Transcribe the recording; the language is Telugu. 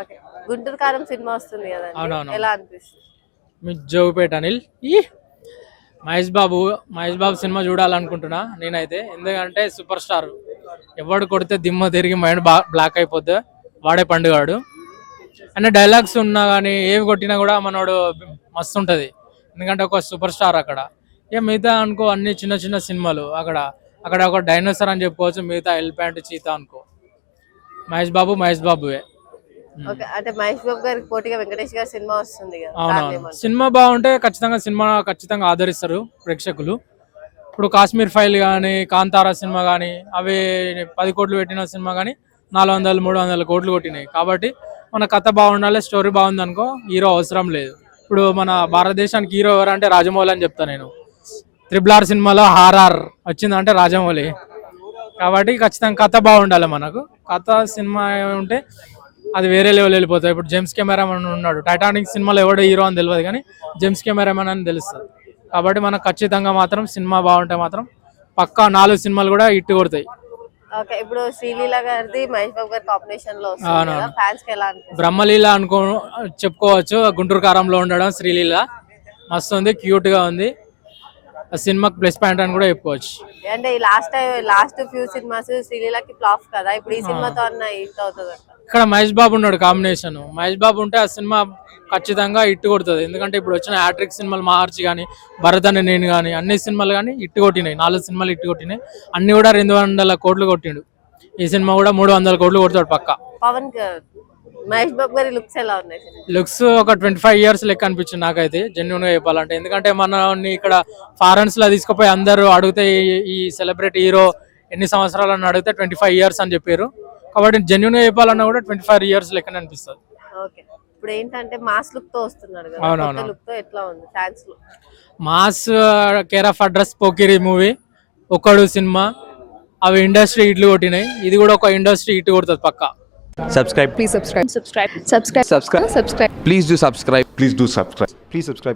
ఓకే. గుంటూరు కారం సినిమా వస్తుంది కదండి, అవునవును. ఎలా అనిపిస్తుంది? మీ జోగిపేట అనిల్ ఈ మహేష్ బాబు సినిమా చూడాలనుకుంటున్నా నేనైతే. ఎందుకంటే సూపర్ స్టార్, ఎవడు కొడితే దిమ్మ తిరిగి మైండ్ బ్లాక్ అయిపోద్ది, వాడే పండుగాడు. అంటే డైలాగ్స్ ఉన్నా కానీ ఏవి కొట్టినా కూడా మనోడు మస్తు ఉంటుంది. ఎందుకంటే ఒక సూపర్ స్టార్ అక్కడ. ఇక మిగతా అనుకో అన్ని చిన్న చిన్న సినిమాలు. అక్కడ అక్కడ ఒక డైనోసర్ అని చెప్పుకోవచ్చు, మిగతా ఎలిఫెంట్ చీతా అనుకో. మహేష్ బాబువే. ఓకే, అంటే మహేష్ బాబు గారికి పోటీగా వెంకటేష్ గారి సినిమా వస్తుంది కదా, దాన్ని అవునవును. ఏమంటారు? సినిమా బాగుంటే ఖచ్చితంగా ఆదరిస్తారు ప్రేక్షకులు. ఇప్పుడు కాశ్మీర్ ఫైల్ కానీ, కాంతారా సినిమా కానీ, అవి 10 కోట్లు పెట్టిన సినిమా కానీ 400 300 కోట్లు కొట్టినాయి. కాబట్టి మన కథ బాగుండాలి, స్టోరీ బాగుంది అనుకో, హీరో అవసరం లేదు. ఇప్పుడు మన భారతదేశానికి హీరో ఎవరంటే రాజమౌళి అని చెప్తాను నేను. RRR సినిమాలో హారర్ వచ్చిందంటే రాజమౌళి. కాబట్టి ఖచ్చితంగా కథ బాగుండాలి మనకు. కథ సినిమా ఉంటే అది వేరే లెవెల్ వెళ్ళిపోతుంది. ఇప్పుడు జేమ్స్ కెమెరామన్ ఉన్నాడు, టైటానిక్ సినిమాలో ఎవడో హీరో అని తెలియదు కానీ జేమ్స్ కెమెరామన్ అని తెలుస్తుంది. కాబట్టి మనకు ఖచ్చితంగా మాత్రం సినిమా బాగుంటే మాత్రం పక్కా 4 సినిమాలు కూడా హిట్ కొడతాయి. ఓకే, ఇప్పుడు శ్రీలీల గారిది మహేష్ బాబు గారి కాంబినేషన్ లో వస్తుంది కదా, అవునవును. ఫ్యాన్స్ కి ఎలా అనిపిస్తుంది? బ్రహ్మలీల చెప్పుకోవచ్చు. గుంటూరు కారంలో ఉండడం శ్రీలీల మస్తు ఉంది, క్యూట్ గా ఉంది. ఆ సినిమాకి ప్లస్ పాయింట్ అని కూడా చెప్పుకోవచ్చు. అంటే ఈ లాస్ట్ ఫ్యూ సినిమాస్ శ్రీలీలకి ఫ్లాప్ కదా, ఇప్పుడు ఈ సినిమాతో అన్న హిట్ అవుతుంది. ఇక్కడ మహేష్ బాబు ఉన్నాడు కాంబినేషన్. మహేష్ బాబు ఉంటే ఆ సినిమా ఖచ్చితంగా హిట్ కొడుతుంది. ఎందుకంటే ఇప్పుడు వచ్చిన హ్యాట్రిక్ సినిమాలు మార్చి కానీ, భరత్ అని నేను కానీ, అన్ని సినిమాలు కానీ హిట్ కొట్టినాయి. 4 సినిమాలు హిట్ కొట్టినాయి. అన్ని కూడా 200 కోట్లు కొట్టిండు. ఈ సినిమా కూడా 300 కోట్లు కొడతాడు పక్క. పవన్ మహేష్ బాబు గారి లుక్స్ ఎలా ఉన్నాయి? లుక్స్ ఒక 25 ఇయర్స్ లెక్క అనిపించింది నాకైతే, జెన్యున్ గా చెప్పాలంటే. ఎందుకంటే మనల్ని ఇక్కడ ఫారెన్స్ లో తీసుకుపోయి అందరూ అడిగితే ఈ సెలబ్రిటీ హీరో ఎన్ని సంవత్సరాలు అని అడిగితే 25 ఇయర్స్ అని చెప్పారు. కాబట్టి జెన్యున్ గా చెప్పాలన్నా కూడా 25 ఇయర్స్ లెక్కనే అనిపిస్తుంది. ఓకే, ఇప్పుడు ఏంటంటే మాస్ లుక్ తో వస్తున్నాడు కదా, అవునవును. లుక్ తో ఎట్లా ఉంది ఫ్యాన్స్ లో? Mass care of address, Pokiri movie, ఒక్కడు సినిమా, అవి ఇండస్ట్రీ హిట్లు కొట్టినాయి. ఇది కూడా ఒక ఇండస్ట్రీ హిట్ కొడుతుంది పక్కా. Subscribe. Please subscribe. Subscribe. Subscribe. Subscribe. Subscribe. Please do subscribe. Please do subscribe. Please subscribe.